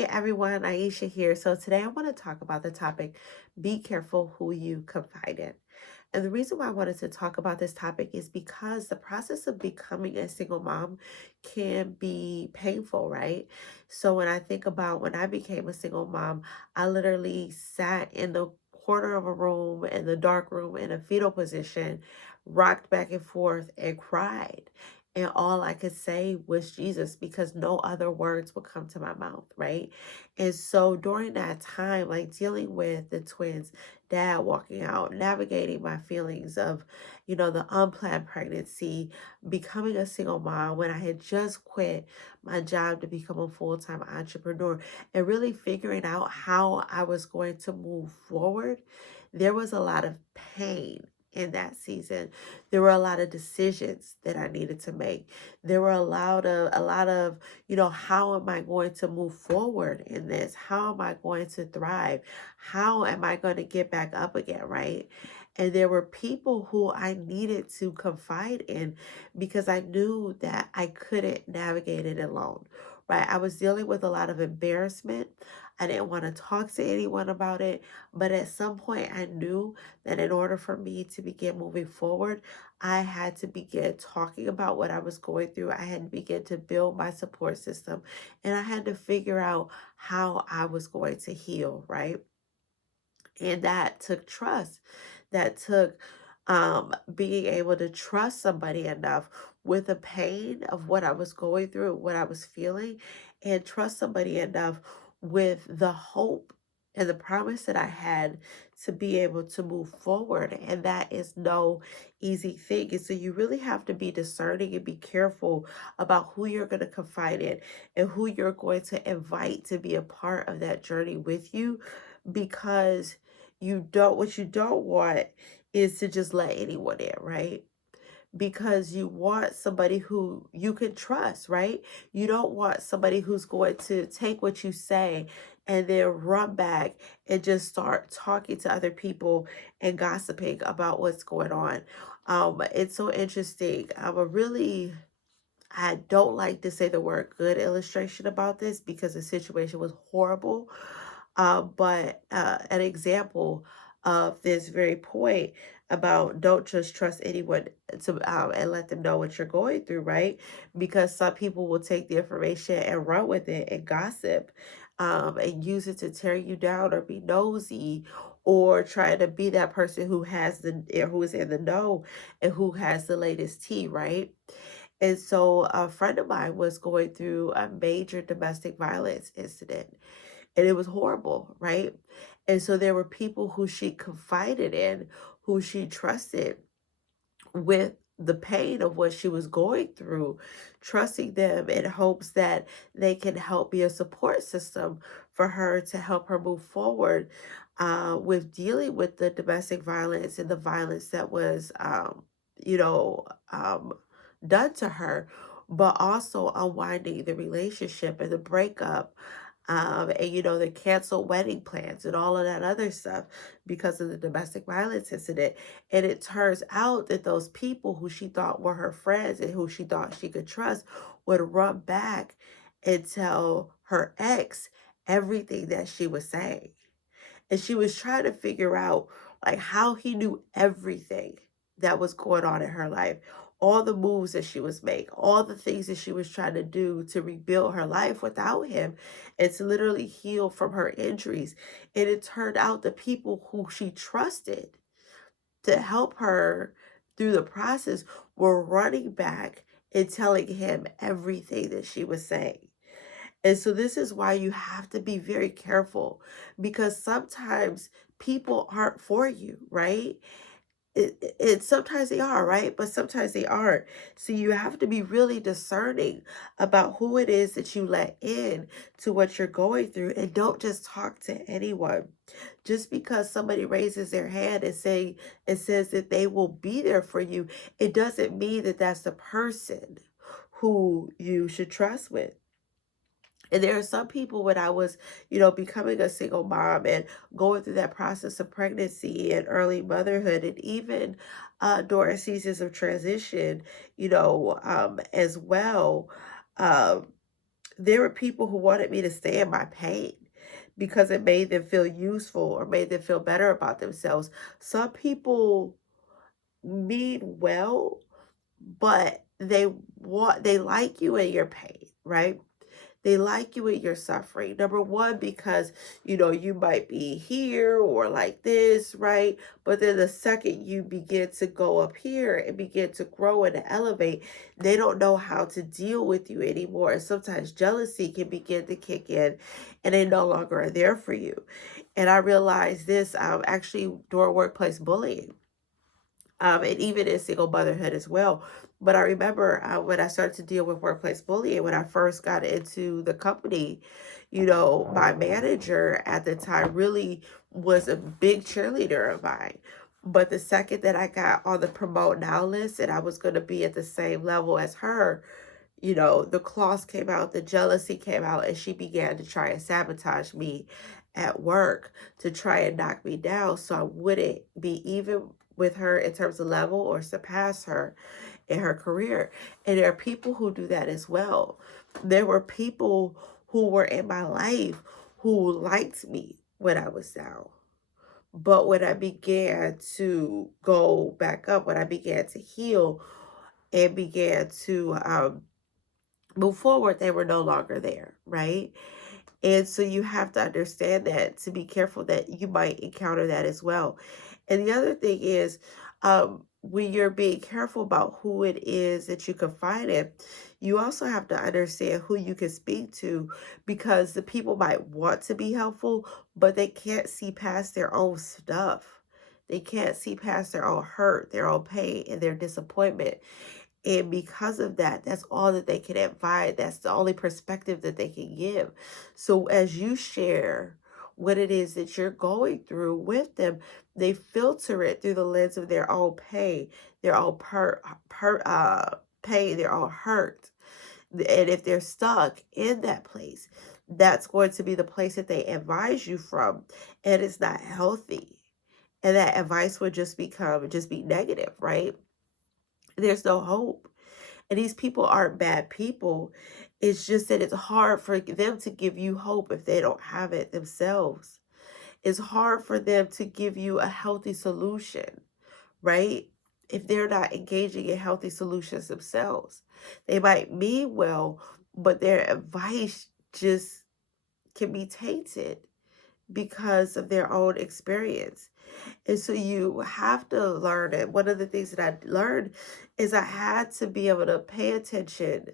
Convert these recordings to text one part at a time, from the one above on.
Hey everyone, Aisha here. So today I want to talk about the topic, be careful who you confide in. And the reason why I wanted to talk about this topic is because the process of becoming a single mom can be painful, right? So when I think about when I became a single mom, I literally sat in the corner of a room, in the dark room, in a fetal position, rocked back and forth, and cried. And all I could say was Jesus because no other words would come to my mouth, right? And so during that time, like dealing with the twins, dad walking out, navigating my feelings of, the unplanned pregnancy, becoming a single mom when I had just quit my job to become a full-time entrepreneur, and really figuring out how I was going to move forward, there was a lot of pain in that season. There were a lot of decisions that I needed to make. There were a lot of, how am I going to move forward in this? How am I going to thrive? How am I going to get back up again, right? And there were people who I needed to confide in because I knew that I couldn't navigate it alone, right? I was dealing with a lot of embarrassment. I didn't want to talk to anyone about it. But at some point, I knew that in order for me to begin moving forward, I had to begin talking about what I was going through. I had to begin to build my support system, and I had to figure out how I was going to heal, right? And that took trust. That took being able to trust somebody enough with the pain of what I was going through, what I was feeling, and trust somebody enough with the hope and the promise that I had to be able to move forward. And that is no easy thing. And so you really have to be discerning and be careful about who you're going to confide in and who you're going to invite to be a part of that journey with you, because what you don't want is to just let anyone in, right? Because you want somebody who you can trust, right? You don't want somebody who's going to take what you say and then run back and just start talking to other people and gossiping about what's going on. It's so interesting. I don't like to say the word good illustration about this because the situation was horrible. But an example of this very point about don't just trust anyone and let them know what you're going through, right? Because some people will take the information and run with it and gossip, and use it to tear you down or be nosy or try to be that person who is in the know and who has the latest tea, right? And so a friend of mine was going through a major domestic violence incident, and it was horrible, right? And so there were people who she confided in, who she trusted with the pain of what she was going through, trusting them in hopes that they can help be a support system for her to help her move forward with dealing with the domestic violence and the violence that was, you know, um, done to her, but also unwinding the relationship and the breakup, and the canceled wedding plans and all of that other stuff because of the domestic violence incident. And it turns out that those people who she thought were her friends and who she thought she could trust would run back and tell her ex everything that she was saying. And she was trying to figure out like how he knew everything that was going on in her life, all the moves that she was making, all the things that she was trying to do to rebuild her life without him and to literally heal from her injuries. And it turned out the people who she trusted to help her through the process were running back and telling him everything that she was saying. And so this is why you have to be very careful, because sometimes people aren't for you, right? Sometimes they are, right? But sometimes they aren't. So you have to be really discerning about who it is that you let in to what you're going through, and don't just talk to anyone. Just because somebody raises their hand and says that they will be there for you, it doesn't mean that that's the person who you should trust with. And there are some people when I was, becoming a single mom and going through that process of pregnancy and early motherhood, and even during seasons of transition, as well. Um, there were people who wanted me to stay in my pain because it made them feel useful or made them feel better about themselves. Some people mean well, but they like you in your pain, right? They like you in your suffering. Number one, because you might be here or like this, right? But then the second you begin to go up here and begin to grow and to elevate, they don't know how to deal with you anymore. And sometimes jealousy can begin to kick in and they no longer are there for you. And I realized this actually during workplace bullying, and even in single motherhood as well. But I remember when I started to deal with workplace bullying, when I first got into the company, my manager at the time really was a big cheerleader of mine. But the second that I got on the promote now list and I was going to be at the same level as her, the claws came out, the jealousy came out, and she began to try and sabotage me at work to try and knock me down so I wouldn't be even with her in terms of level or surpass her in her career. And there are people who do that as well. There were people who were in my life who liked me when I was down. But when I began to go back up, when I began to heal and began to move forward, they were no longer there, right? And so you have to understand that to be careful that you might encounter that as well. And the other thing is, when you're being careful about who it is that you confide in, you also have to understand who you can speak to because the people might want to be helpful, but they can't see past their own stuff. They can't see past their own hurt, their own pain, and their disappointment. And because of that, that's all that they can advise. That's the only perspective that they can give. So as you share what it is that you're going through with them, they filter it through the lens of their own pain, their own pain, their own hurt. And if they're stuck in that place, that's going to be the place that they advise you from. And it's not healthy. And that advice would just be negative, right? There's no hope. And these people aren't bad people. It's just that it's hard for them to give you hope if they don't have it themselves. It's hard for them to give you a healthy solution, right? If they're not engaging in healthy solutions themselves. They might mean well, but their advice just can be tainted because of their own experience. And so you have to learn it. One of the things that I learned is I had to be able to pay attention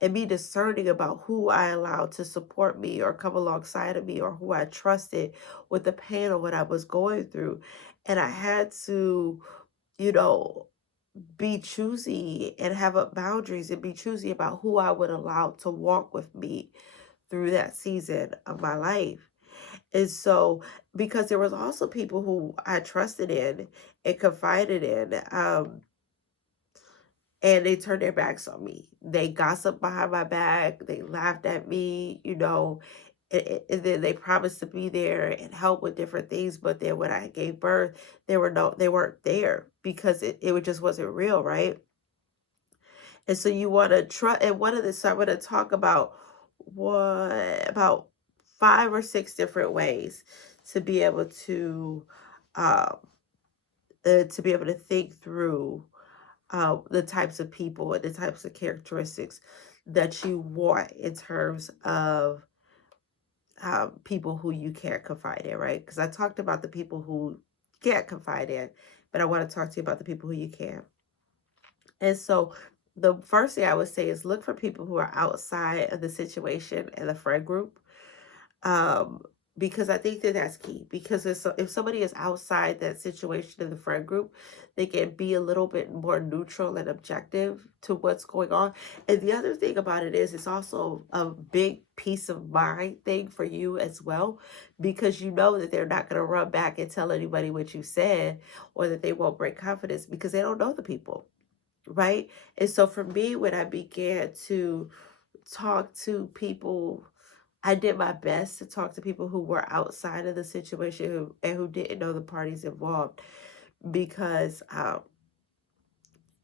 and be discerning about who I allowed to support me or come alongside of me or who I trusted with the pain of what I was going through. And I had to, you know, be choosy and have up boundaries and be choosy about who I would allow to walk with me through that season of my life. And so, because there was also people who I trusted in and confided in, and they turned their backs on me. They gossiped behind my back. They laughed at me, and then they promised to be there and help with different things. But then when I gave birth, they weren't there because it just wasn't real, right? And so you want to try. And one of the so I'm going to talk about about 5 or 6 different ways to be able um, to be able to think through the types of people and the types of characteristics that you want in terms of people who you can't confide in, right? Because I talked about the people who can't confide in, but I want to talk to you about the people who you can. And so the first thing I would say is look for people who are outside of the situation and the friend group. Um, because I think that that's key. Because if somebody is outside that situation in the friend group, they can be a little bit more neutral and objective to what's going on. And the other thing about it is, it's also a big peace of mind thing for you as well, because you know that they're not going to run back and tell anybody what you said, or that they won't break confidence because they don't know the people, right? And so for me, when I began to talk to people, I did my best to talk to people who were outside of the situation and who didn't know the parties involved because,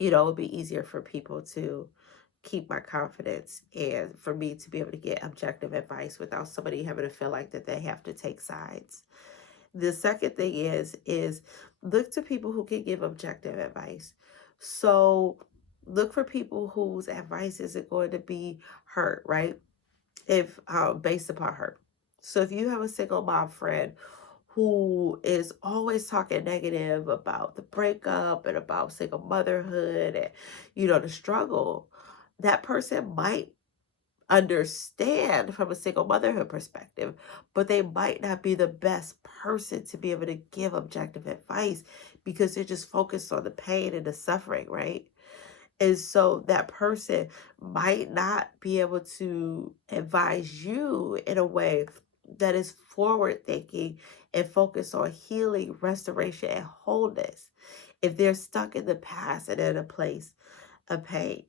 it would be easier for people to keep my confidence and for me to be able to get objective advice without somebody having to feel like that they have to take sides. The second thing is look to people who can give objective advice. So look for people whose advice isn't going to be hurt, right? If based upon hurt. So if you have a single mom friend who is always talking negative about the breakup and about single motherhood and the struggle, that person might understand from a single motherhood perspective, but they might not be the best person to be able to give objective advice because they're just focused on the pain and the suffering, right? And so that person might not be able to advise you in a way that is forward thinking and focused on healing, restoration, and wholeness if they're stuck in the past and in a place of pain.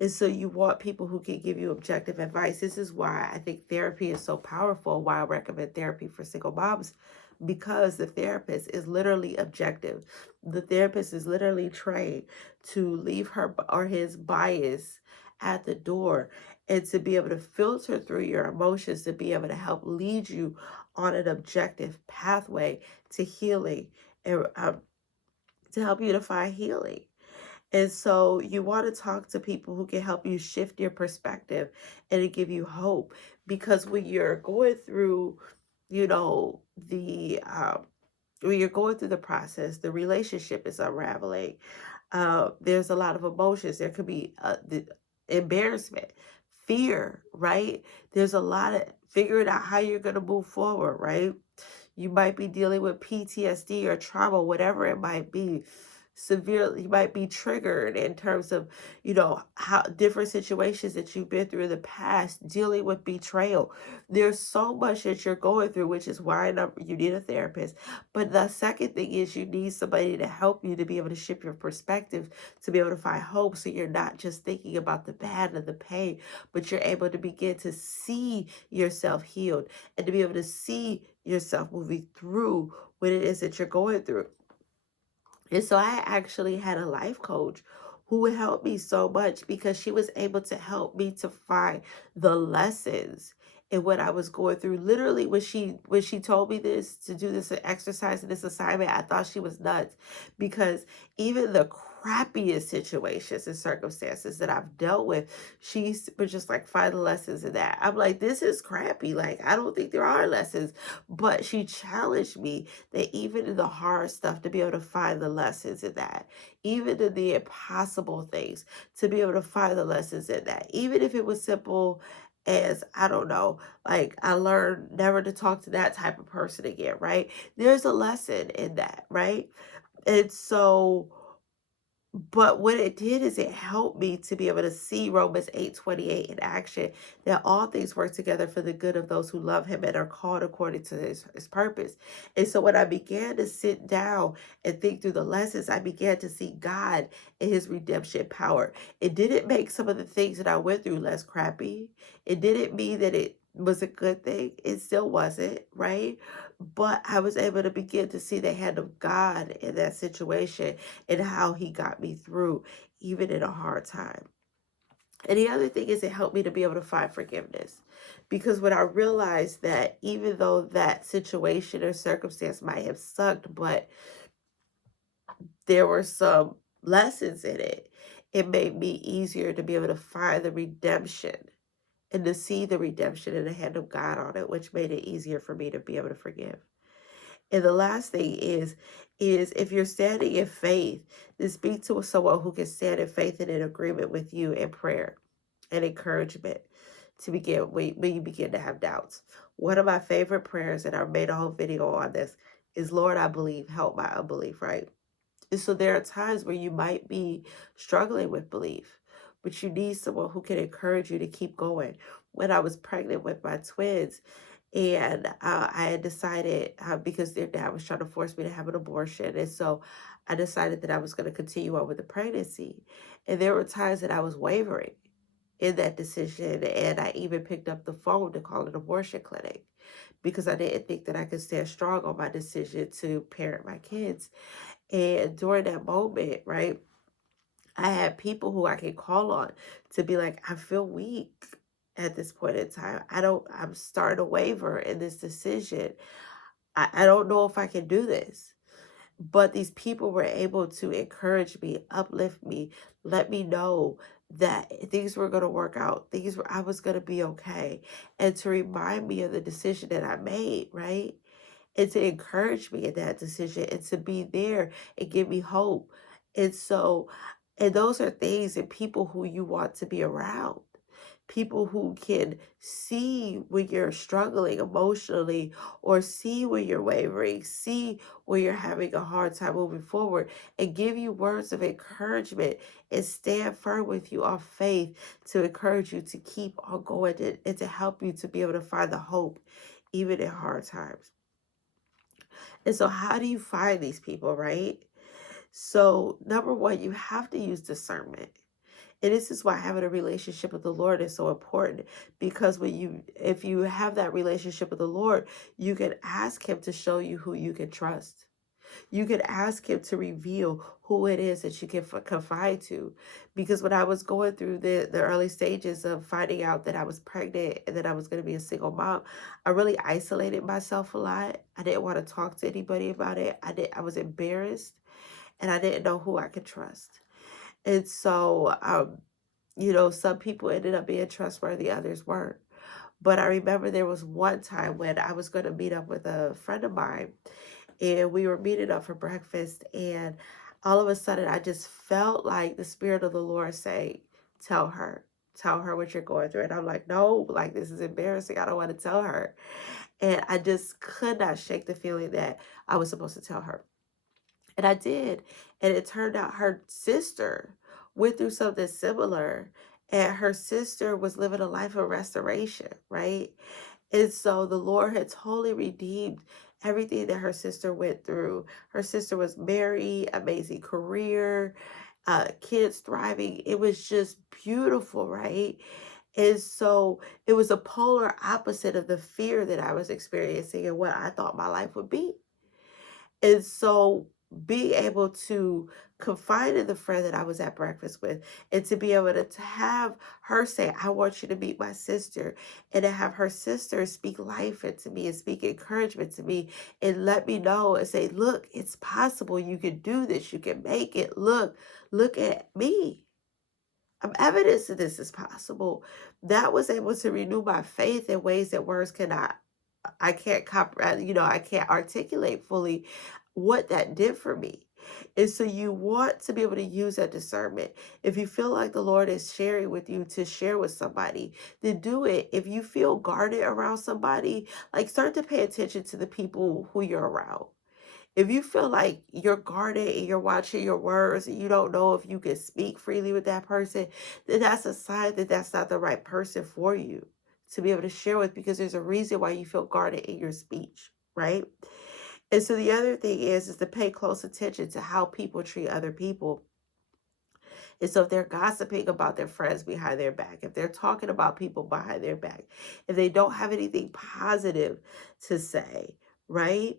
And so you want people who can give you objective advice. This is why I think therapy is so powerful, why I recommend therapy for single moms, because the therapist is literally objective. The therapist is literally trained to leave her or his bias at the door and to be able to filter through your emotions, to be able to help lead you on an objective pathway to healing and to help you to find healing. And so you want to talk to people who can help you shift your perspective and to give you hope. Because when you're going through, you know, when you're going through the process, the relationship is unraveling. There's a lot of emotions. There could be the embarrassment, fear, right? There's a lot of figuring out how you're going to move forward, right? You might be dealing with PTSD or trauma, whatever it might be. Severely, you might be triggered in terms of, how different situations that you've been through in the past, dealing with betrayal. There's so much that you're going through, which is why you need a therapist. But the second thing is you need somebody to help you to be able to shift your perspective, to be able to find hope. So you're not just thinking about the bad and the pain, but you're able to begin to see yourself healed and to be able to see yourself moving through what it is that you're going through. And so I actually had a life coach who would help me so much because she was able to help me to find the lessons in what I was going through. Literally, when she told me this to do this exercise and this assignment, I thought she was nuts because even the crappiest situations and circumstances that I've dealt with, she was just like, find the lessons in that. I'm like, this is crappy. Like, I don't think there are lessons. But she challenged me that even in the hard stuff, to be able to find the lessons in that, even in the impossible things, to be able to find the lessons in that, even if it was simple as, I don't know, like I learned never to talk to that type of person again, right? There's a lesson in that, right? And so, but what it did is it helped me to be able to see Romans 8:28 in action, that all things work together for the good of those who love him and are called according to his purpose. And so when I began to sit down and think through the lessons, I began to see God and his redemption power. It didn't make some of the things that I went through less crappy. It didn't mean that it was a good thing. It still wasn't, right? But I was able to begin to see the hand of God in that situation and how he got me through, even in a hard time. And the other thing is it helped me to be able to find forgiveness. Because when I realized that even though that situation or circumstance might have sucked, but there were some lessons in it, it made me easier to be able to find the redemption and to see the redemption in the hand of God on it, which made it easier for me to be able to forgive. And the last thing is if you're standing in faith, then speak to someone who can stand in faith and in agreement with you in prayer and encouragement to begin when you begin to have doubts. One of my favorite prayers, and I made a whole video on this, is Lord, I believe, help my unbelief, right? And so there are times where you might be struggling with belief, but you need someone who can encourage you to keep going. When I was pregnant with my twins, and I had decided, because their dad was trying to force me to have an abortion. And so I decided that I was going to continue on with the pregnancy. And there were times that I was wavering in that decision. And I even picked up the phone to call an abortion clinic because I didn't think that I could stand strong on my decision to parent my kids. And during that moment, right, I had people who I can call on to be like, I feel weak at this point in time. I'm starting to waver in this decision. I don't know if I can do this. But these people were able to encourage me, uplift me, let me know that things were going to work out. I was going to be okay. And to remind me of the decision that I made, right? And to encourage me in that decision and to be there and give me hope. And so, and those are things and people who you want to be around. People who can see when you're struggling emotionally or see when you're wavering, see when you're having a hard time moving forward and give you words of encouragement and stand firm with you on faith to encourage you to keep on going and to help you to be able to find the hope even in hard times. And so, how do you find these people, right? So, number one, you have to use discernment. And this is why having a relationship with the Lord is so important because if you have that relationship with the Lord, you can ask Him to show you who you can trust. You can ask Him to reveal who it is that you can confide to. Because when I was going through the early stages of finding out that I was pregnant and that I was going to be a single mom, I really isolated myself a lot. I didn't want to talk to anybody about it. I was embarrassed and I didn't know who I could trust. And so, some people ended up being trustworthy, others weren't. But I remember there was one time when I was going to meet up with a friend of mine, and we were meeting up for breakfast, and all of a sudden I just felt like the Spirit of the Lord say, tell her. Tell her what you're going through. And I'm like, no, like this is embarrassing. I don't want to tell her. And I just could not shake the feeling that I was supposed to tell her. And I did. And it turned out her sister went through something similar. And her sister was living a life of restoration, right? And so the Lord had totally redeemed everything that her sister went through. Her sister was married, amazing career, kids thriving. It was just beautiful, right? And so it was a polar opposite of the fear that I was experiencing and what I thought my life would be. And so being able to confide in the friend that I was at breakfast with and to be able to have her say, I want you to meet my sister, and to have her sister speak life into me and speak encouragement to me and let me know and say, look, it's possible. You can do this. You can make it. Look at me. I'm evidence that this is possible. That was able to renew my faith in ways that words cannot. I can't I can't articulate fully what that did for me. And so you want to be able to use that discernment. If you feel like the Lord is sharing with you to share with somebody, then do it. If you feel guarded around somebody, like start to pay attention to the people who you're around. If you feel like you're guarded and you're watching your words and you don't know if you can speak freely with that person, then that's a sign that that's not the right person for you to be able to share with because there's a reason why you feel guarded in your speech, right? And so the other thing is to pay close attention to how people treat other people. And so if they're gossiping about their friends behind their back, if they're talking about people behind their back, if they don't have anything positive to say, right?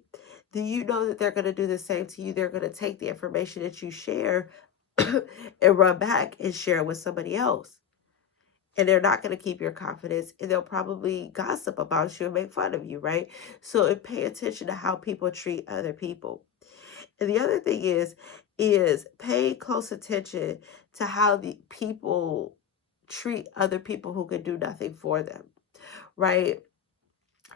Then you know that they're going to do the same to you. They're going to take the information that you share and run back and share it with somebody else. And they're not going to keep your confidence and they'll probably gossip about you and make fun of you, right? So pay attention to how people treat other people. And the other thing is pay close attention to how the people treat other people who can do nothing for them, right?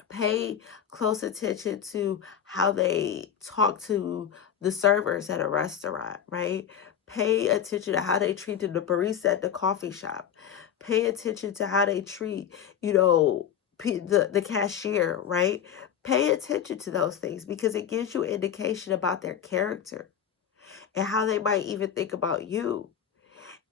Pay close attention to how they talk to the servers at a restaurant, right? Pay attention to how they treated the barista at the coffee shop. Pay attention to how they treat, the cashier, right? Pay attention to those things because it gives you indication about their character and how they might even think about you.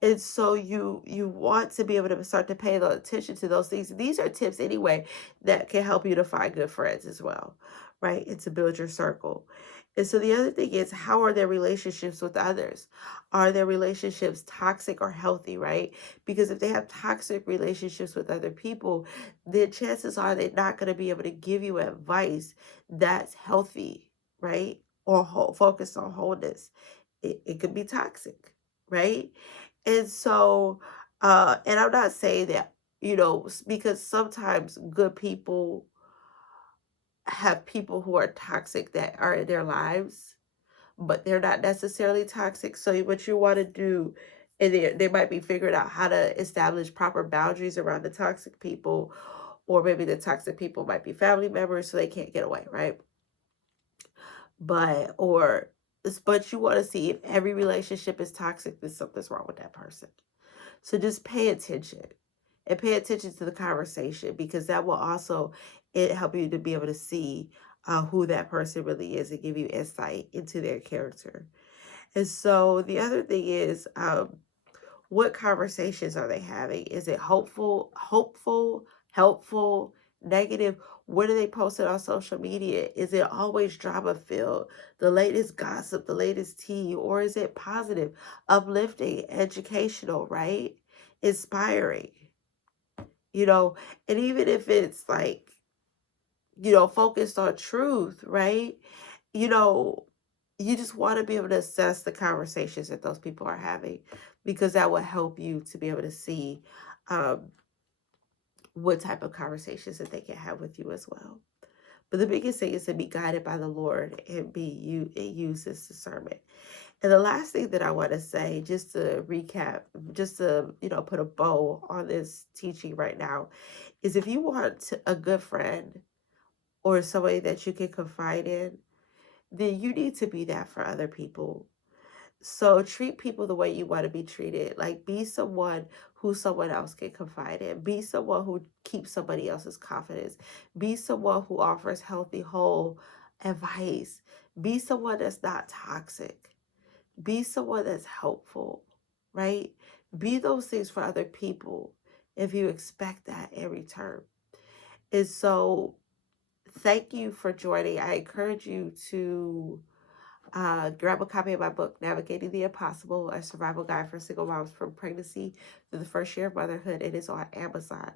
And so you want to be able to start to pay attention to those things. These are tips anyway that can help you to find good friends as well, right? And to build your circle. And so the other thing is, how are their relationships with others? Are their relationships toxic or healthy, right? Because if they have toxic relationships with other people, then chances are they're not going to be able to give you advice that's healthy, right? Or focused on wholeness. It could be toxic. right? And so, and I'm not saying that, because sometimes good people have people who are toxic that are in their lives, but they're not necessarily toxic. So what you want to do, and they might be figuring out how to establish proper boundaries around the toxic people, or maybe the toxic people might be family members, so they can't get away, right? But or but you want to see if every relationship is toxic, then something's wrong with that person. So just pay attention and pay attention to the conversation, because that will also help you to be able to see who that person really is and give you insight into their character. And so the other thing is, what conversations are they having? Is it hopeful, helpful, negative? What are they posting on social media? Is it always drama filled, the latest gossip, the latest tea, or is it positive, uplifting, educational, right? Inspiring, you know, and even if it's like, focused on truth, right? You know, you just want to be able to assess the conversations that those people are having, because that will help you to be able to see um, what type of conversations that they can have with you as well. But the biggest thing is to be guided by the Lord and use this discernment. And the last thing that I want to say, just to recap, just to put a bow on this teaching right now, is if you want a good friend or somebody that you can confide in, then you need to be that for other people. So treat people the way you want to be treated. Like, be someone who someone else can confide in. Be someone who keeps somebody else's confidence. Be someone who offers healthy, whole advice. Be someone that's not toxic. Be someone that's helpful, right? Be those things for other people if you expect that in return. And so, thank you for joining. I encourage you to grab a copy of my book, Navigating the Impossible, a survival guide for single moms from pregnancy through the first year of motherhood. It is on Amazon.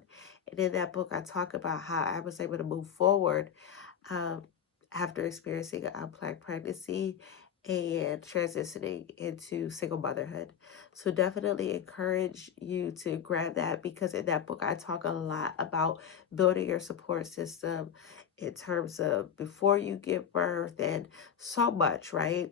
And in that book, I talk about how I was able to move forward um, after experiencing an unplanned pregnancy and transitioning into single motherhood. So definitely encourage you to grab that, because in that book I talk a lot about building your support system in terms of before you give birth and so much, right?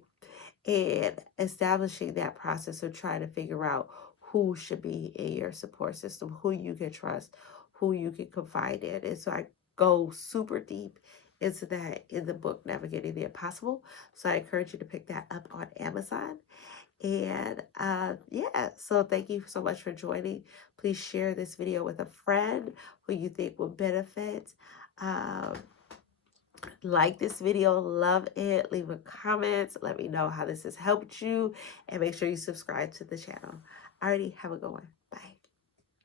And establishing that process of trying to figure out who should be in your support system, who you can trust, who you can confide in. And so I go super deep into that in the book, Navigating the Impossible. So I encourage you to pick that up on Amazon. And yeah, so thank you so much for joining. Please share this video with a friend who you think will benefit. Um, like this video, love it, leave a comment, let me know how this has helped you, and make sure you subscribe to the channel. Alrighty, have a good one. Bye.